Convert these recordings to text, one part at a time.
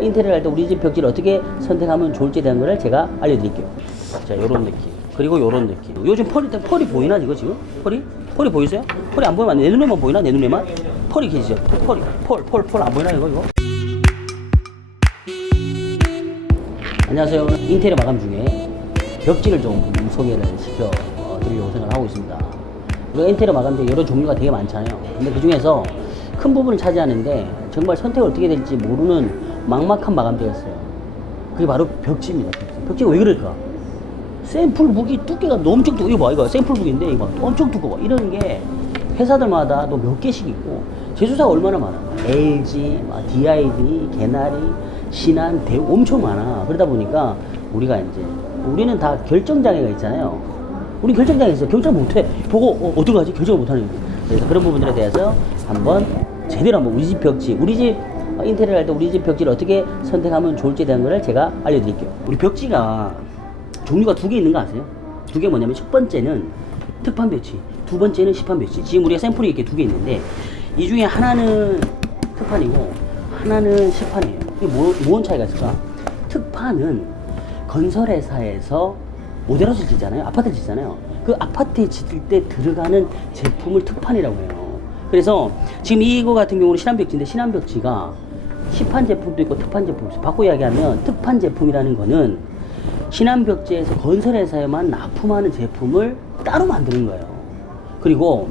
인테리어를 할 때 우리 집 벽지를 어떻게 선택하면 좋을지에 대한 거를 제가 알려드릴게요. 자, 요런 느낌. 그리고 요런 느낌. 요즘 펄이 보이나, 이거 지금? 펄이 보이세요? 펄이 안 보이면 내 눈에만 보이나? 내 눈에만? 펄이 계시죠? 펄 안 보이나, 이거? 안녕하세요. 오늘 인테리어 마감 중에 벽지를 좀 소개를 시켜 드리려고 생각을 하고 있습니다. 우리가 인테리어 마감재 여러 종류가 되게 많잖아요. 근데 그 중에서 큰 부분을 차지하는데 정말 선택을 어떻게 될지 모르는 막막한 마감재가 있어요. 그게 바로 벽지입니다. 벽지가 왜 그럴까? 샘플 무기 두께가 너무 엄청 두꺼워. 이거 봐, 이거 샘플 무기인데 이거 엄청 두꺼워. 이런 게 회사들마다 또 몇 개씩 있고 제조사가 얼마나 많아. LG, DID, 개나리, 신한, 대우 엄청 많아. 그러다 보니까 우리는 다 결정장애가 있잖아요. 우리 결정장애 있어. 결정 못해. 보고 어떡하지? 결정을 못하는 거지. 그래서 그런 부분들에 대해서 한번 제대로 한번 우리 집 벽지, 우리 집 인테리어를 할 때 우리 집 벽지를 어떻게 선택하면 좋을지에 대한 거를 제가 알려드릴게요. 우리 벽지가 종류가 두 개 있는 거 아세요? 두 개 뭐냐면 첫 번째는 특판 벽지, 두 번째는 시판 벽지. 지금 우리가 샘플이 이렇게 두 개 있는데 이 중에 하나는 특판이고 하나는 시판이에요. 이게 뭔 차이가 있을까? 특판은 건설회사에서 모델하우스를 짓잖아요. 아파트를 짓잖아요. 그 아파트에 짓을 때 들어가는 제품을 특판이라고 해요. 그래서 지금 이거 같은 경우는 신한벽지인데 신한벽지가 시판 제품도 있고 특판 제품도 있어요. 바꿔 이야기하면 특판 제품이라는 거는 신한벽지에서 건설회사에만 납품하는 제품을 따로 만드는 거예요. 그리고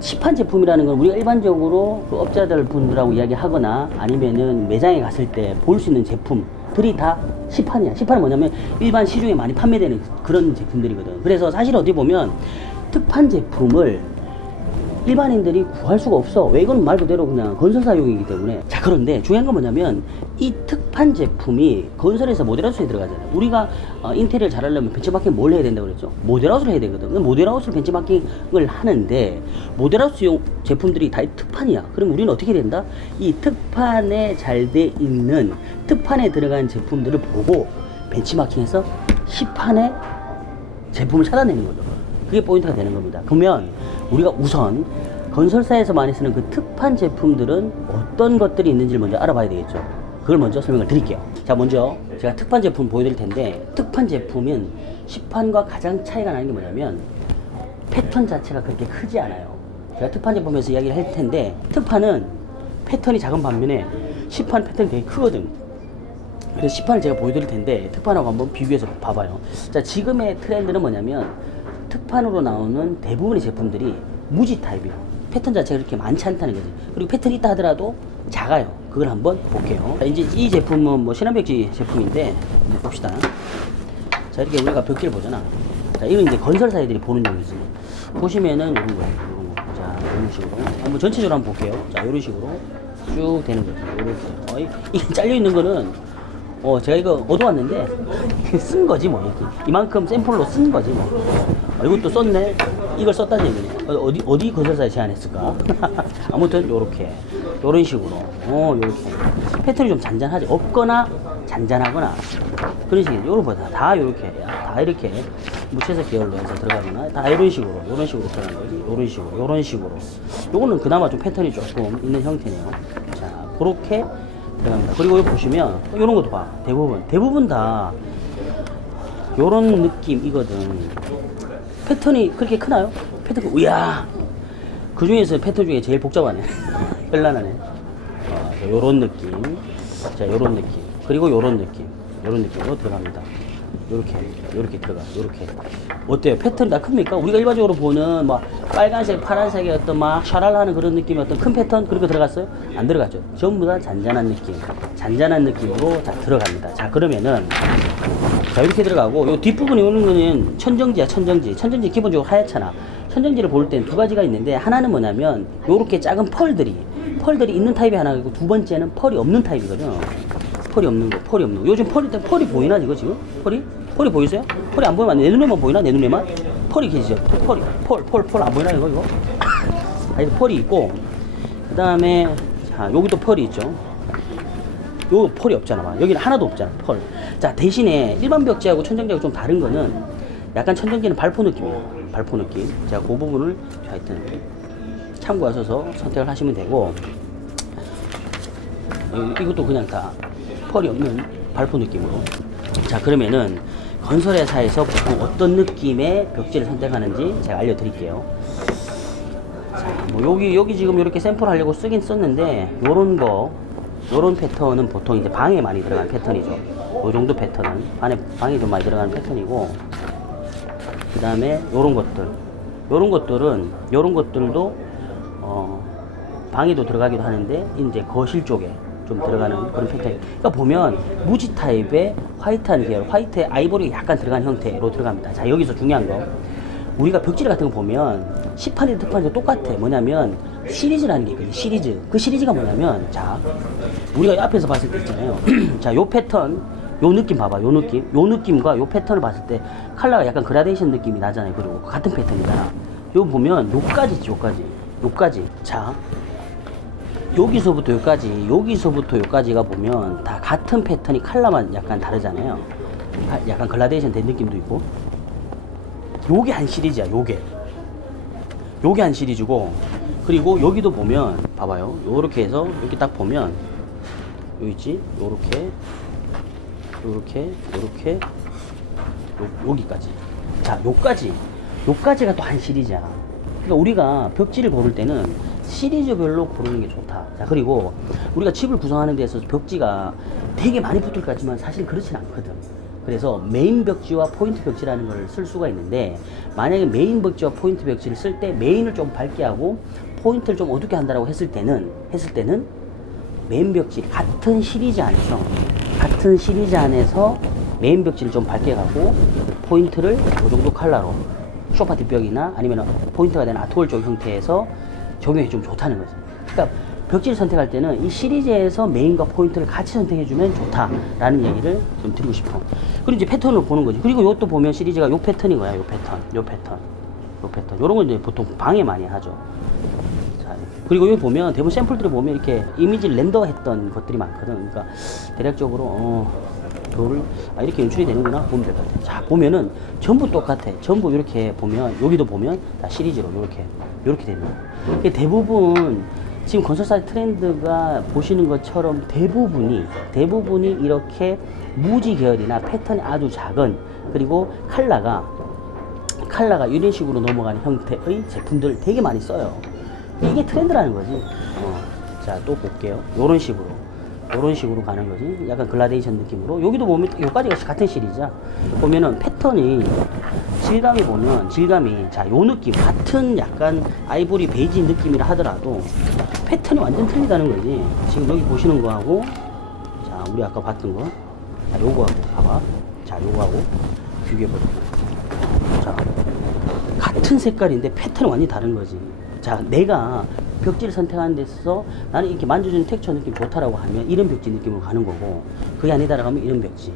시판 제품이라는 건 우리가 일반적으로 그 업자들 분들하고 이야기하거나 아니면은 매장에 갔을 때 볼 수 있는 제품들이 다 시판이야. 시판은 뭐냐면 일반 시중에 많이 판매되는 그런 제품들이거든. 그래서 사실 어디 보면 특판 제품을 일반인들이 구할 수가 없어. 왜? 이건 말 그대로 그냥 건설사용이기 때문에. 자, 그런데 중요한 건 뭐냐면 이 특판 제품이 건설에서 모델하우스에 들어가잖아요. 우리가 인테리어를 잘하려면 벤치마킹 뭘 해야 된다고 그랬죠? 모델하우스를 해야 되거든. 모델하우스를 벤치마킹을 하는데 모델하우스용 제품들이 다 특판이야. 그럼 우리는 어떻게 된다? 이 특판에 잘 돼 있는 특판에 들어간 제품들을 보고 벤치마킹해서 시판의 제품을 찾아내는 거죠. 그게 포인트가 되는 겁니다. 그러면 우리가 우선 건설사에서 많이 쓰는 그 특판 제품들은 어떤 것들이 있는지를 먼저 알아봐야 되겠죠. 그걸 먼저 설명을 드릴게요. 자, 먼저 제가 특판 제품 보여드릴 텐데 특판 제품은 시판과 가장 차이가 나는 게 뭐냐면 패턴 자체가 그렇게 크지 않아요. 제가 특판 제품에서 이야기를 할 텐데 특판은 패턴이 작은 반면에 시판 패턴이 되게 크거든. 그래서 시판을 제가 보여드릴 텐데 특판하고 한번 비교해서 봐봐요. 자, 지금의 트렌드는 뭐냐면 특판으로 나오는 대부분의 제품들이 무지 타입이에요. 패턴 자체가 그렇게 많지 않다는 거지. 그리고 패턴이 있다 하더라도 작아요. 그걸 한번 볼게요. 자, 이제 이 제품은 뭐 신한벽지 제품인데 이제 봅시다. 자, 이렇게 우리가 벽지를 보잖아. 자, 이건 이제 건설사들이 보는 용이지. 보시면은 이런 거예요. 자, 이런 식으로 한번 전체적으로 한번 볼게요. 자, 이런 식으로 쭉 되는 거죠. 이렇게. 이게 잘려 있는 거는 제가 이거 얻어왔는데 쓴 거지 뭐. 이만큼 샘플로 쓴 거지 뭐. 이것도 썼네. 이걸 썼다는 얘기네. 어디 건설사에 제안했을까? 아무튼 요렇게 요런 식으로 요렇게 패턴이 좀 잔잔하지. 없거나 잔잔하거나 그런 식이에요. 요런 거다 다 요렇게 다 이렇게 무채색 계열로 해서 들어가거나 다 이런 식으로 들어가는 거지. 요런 식으로 요거는 그나마 좀 패턴이 조금 있는 형태네요. 자, 그렇게 들어갑니다. 그리고 여기 보시면 요런 것도 봐. 대부분 다 요런 느낌이거든. 패턴이 그렇게 크나요? 패턴, 우야! 그 중에서 패턴 중에 제일 복잡하네. 현란하네. 요런 느낌. 자, 요런 느낌. 그리고 요런 느낌으로 들어갑니다. 요렇게 들어가. 요렇게. 어때요? 패턴이 다 큽니까? 우리가 일반적으로 보는 막 빨간색, 파란색의 어떤 막 샤랄라하는 그런 느낌의 어떤 큰 패턴 그렇게 들어갔어요? 안 들어갔죠. 전부 다 잔잔한 느낌으로 다 들어갑니다. 자, 그러면은 자, 이렇게 들어가고 요 뒷부분에 오는 거는 천정지야. 천정지 기본적으로 하얗잖아. 천정지를 볼 땐 두 가지가 있는데 하나는 뭐냐면 요렇게 작은 펄들이 있는 타입이 하나 있고 두 번째는 펄이 없는 타입이거든. 펄이 없는 거. 요즘 펄이 보이나 이거 지금? 펄이 보이세요? 펄이 안 보이면 내 눈에만 보이나? 내 눈에만? 펄이 계시죠? 펄 안 보이나 이거? 이거 펄이 있고 그 다음에 자, 여기도 펄이 있죠. 요 펄이 없잖아. 여기는 하나도 없잖아. 펄. 자, 대신에 일반 벽지하고 천정지하고 좀 다른 거는 약간 천정지는 발포 느낌이에요. 발포 느낌. 자, 그 부분을 하여튼 참고하셔서 선택을 하시면 되고 이것도 그냥 다 펄이 없는 발포 느낌으로. 자, 그러면은 건설회사에서 보통 어떤 느낌의 벽지를 선택하는지 제가 알려드릴게요. 자, 뭐 여기 지금 이렇게 샘플 하려고 쓰긴 썼는데, 요런 패턴은 보통 이제 방에 많이 들어가는 패턴이죠. 요 정도 패턴은 방에 좀 많이 들어가는 패턴이고, 그 다음에 요런 것들도 방에도 들어가기도 하는데 이제 거실 쪽에 좀 들어가는 그런 패턴. 그러니까 보면 무지 타입의 화이트한 계열, 화이트에 아이보리가 약간 들어간 형태로 들어갑니다. 자, 여기서 중요한 거, 우리가 벽지 같은 거 보면 시판이든 특판이든 똑같아. 뭐냐면 시리즈라는 게 있거든요. 시리즈. 그 시리즈가 뭐냐면, 자, 우리가 앞에서 봤을 때 있잖아요. 자, 요 패턴, 요 느낌 봐봐. 요 느낌과 요 패턴을 봤을 때 컬러가 약간 그라데이션 느낌이 나잖아요. 그리고 같은 패턴이잖아. 요 보면 요까지. 자, 여기서부터 여기까지가 보면 다 같은 패턴이 컬러만 약간 다르잖아요. 약간 글라데이션 된 느낌도 있고. 요게 한 시리즈야. 요게 한 시리즈고, 그리고 여기도 보면 봐봐요. 요렇게 해서 이렇게 딱 보면 요 있지? 요렇게 여기까지. 자, 요까지가 또 한 시리즈야. 그러니까 우리가 벽지를 고를 때는 시리즈별로 고르는 게 좋다. 자, 그리고 우리가 집을 구성하는 데 있어서 벽지가 되게 많이 붙을 것 같지만 사실 그렇진 않거든. 그래서 메인 벽지와 포인트 벽지라는 걸 쓸 수가 있는데, 만약에 메인 벽지와 포인트 벽지를 쓸 때 메인을 좀 밝게 하고 포인트를 좀 어둡게 한다라고 했을 때는 메인 벽지 같은 시리즈 안에서 메인 벽지를 좀 밝게 가고 포인트를 이 정도 컬러로 소파 뒷벽이나 아니면 포인트가 되는 아트월 쪽 형태에서 적용해 주면 좋다는 거죠. 그러니까 벽지를 선택할 때는 이 시리즈에서 메인과 포인트를 같이 선택해 주면 좋다라는 얘기를 좀 드리고 싶어. 그리고 이제 패턴을 보는 거지. 그리고 이것도 보면 시리즈가 요 패턴인 거야. 요 패턴. 요런 건 이제 보통 방에 많이 하죠. 자, 그리고 여기 보면 대부분 샘플들을 보면 이렇게 이미지를 렌더했던 것들이 많거든. 그러니까 대략적으로 그거를 이렇게 연출이 되는구나 보면 될 것 같아. 자, 보면은 전부 똑같아. 전부 이렇게 보면, 여기도 보면 다 시리즈로 이렇게 되는 거야. 대부분 지금 건설사 트렌드가 보시는 것처럼 대부분이 이렇게 무지 계열이나 패턴이 아주 작은, 그리고 컬러가 이런 식으로 넘어가는 형태의 제품들을 되게 많이 써요. 이게 트렌드라는 거지. 자, 또 볼게요. 요런 식으로 가는 거지. 약간 글라데이션 느낌으로. 여기도 보면 요까지가 같은 시리즈야. 보면은 패턴이 질감이 자, 요 느낌 같은 약간 아이보리 베이지 느낌이라 하더라도 패턴이 완전 틀리다는 거지. 지금 여기 보시는 거하고, 자, 우리 아까 봤던 거, 자, 요거하고 봐봐. 자, 요거하고 비교해보자. 자, 같은 색깔인데 패턴이 완전히 다른 거지. 자, 내가 벽지를 선택하는 데 있어서 나는 이렇게 만져주는 텍스처 느낌 좋다라고 하면 이런 벽지 느낌으로 가는 거고, 그게 아니다라고 하면 이런 벽지.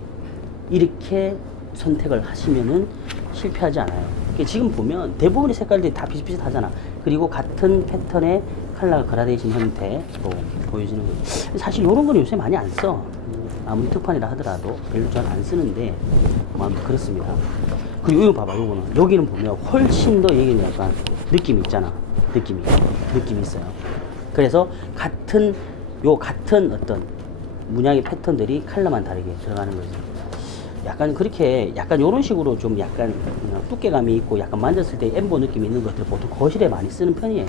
이렇게 선택을 하시면은 실패하지 않아요. 지금 보면 대부분의 색깔들이 다 비슷비슷하잖아. 그리고 같은 패턴의 컬러가 그라데이션 형태로 보여지는 거예요. 사실 이런 거는 요새 많이 안 써. 아무리 특판이라 하더라도 별로 잘 안 쓰는데 그렇습니다. 그리고 이거 봐봐. 여기는 보면 훨씬 더 여기는 약간 느낌이 있잖아. 느낌이 있어요. 그래서 같은 어떤 문양의 패턴들이 컬러만 다르게 들어가는 거죠. 약간 요런 식으로 좀 약간 두께감이 있고 약간 만졌을 때 엠보 느낌이 있는 것들 보통 거실에 많이 쓰는 편이에요.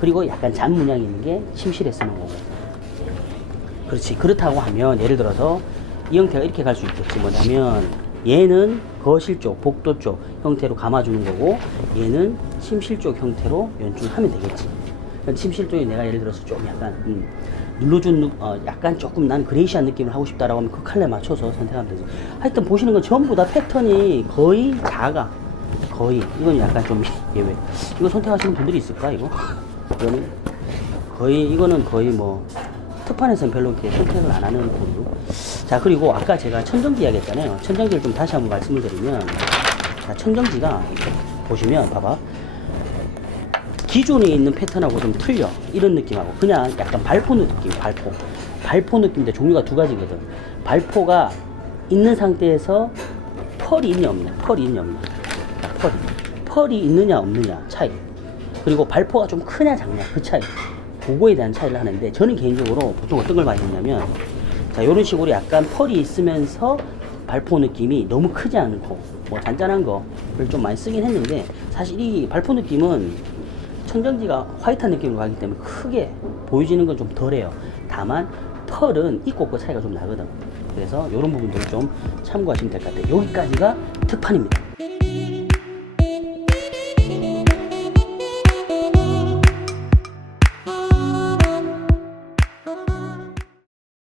그리고 약간 잔 문양이 있는 게 침실에 쓰는 거고. 그렇지. 그렇다고 하면 예를 들어서 이 형태가 이렇게 갈 수 있겠지. 뭐냐면 얘는 거실 쪽, 복도 쪽 형태로 감아주는 거고, 얘는 침실 쪽 형태로 연출하면 되겠지. 침실 쪽에 내가 예를 들어서 좀 약간 눌러준 약간 조금 난 그레이시한 느낌을 하고 싶다라고 하면 그 컬러에 맞춰서 선택하면 되지. 하여튼 보시는 건 전부 다 패턴이 거의 작아. 이건 약간 좀 예외. 이거 선택하시는 분들이 있을까 이거? 이거는 거의 뭐 특판에서는 별로 이렇게 선택을 안 하는 부류. 자, 그리고 아까 제가 천정지 이야기했잖아요. 천정지를 좀 다시 한번 말씀을 드리면, 자, 천정지가 보시면 봐봐. 기존에 있는 패턴하고 좀 틀려. 이런 느낌하고 그냥 약간 발포 느낌. 발포 느낌인데 종류가 두 가지거든. 발포가 있는 상태에서 펄이 있냐 없냐. 펄이 있느냐 없느냐 차이. 그리고 발포가 좀 크냐 작냐 그 차이. 그거에 대한 차이를 하는데, 저는 개인적으로 보통 어떤 걸 많이 했냐면, 자, 이런 식으로 약간 펄이 있으면서 발포 느낌이 너무 크지 않고 뭐 잔잔한 거를 좀 많이 쓰긴 했는데, 사실 이 발포 느낌은 청정지가 화이트한 느낌으로 가기 때문에 크게 보여지는 건 좀 덜해요. 다만 펄은 있고 없고 차이가 좀 나거든. 그래서 이런 부분들을 좀 참고하시면 될 것 같아요. 여기까지가 특판입니다.